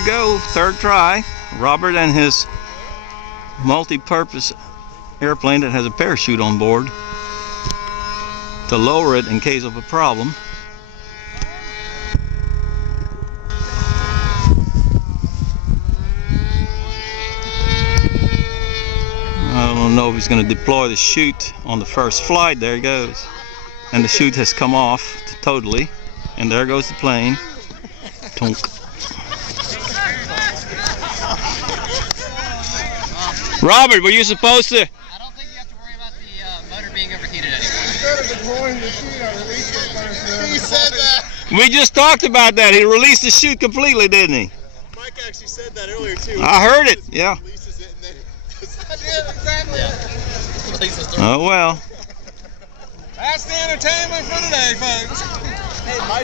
we go, third try. Robert and his multi-purpose airplane that has a parachute on board to lower it in case of a problem. I don't know if he's going to deploy the chute on the first flight. There he goes. And the chute has come off totally. And there goes the plane. Tonk. Robert, were you supposed to? I don't think you have to worry about the motor being overheated anymore. Instead of deploying the chute, I released it first. He said that. We just talked about that. He released the chute completely, didn't he? Mike actually said that earlier too. I heard it, yeah. Releases it and then Exactly. Yeah. Oh well. That's the entertainment for today, folks.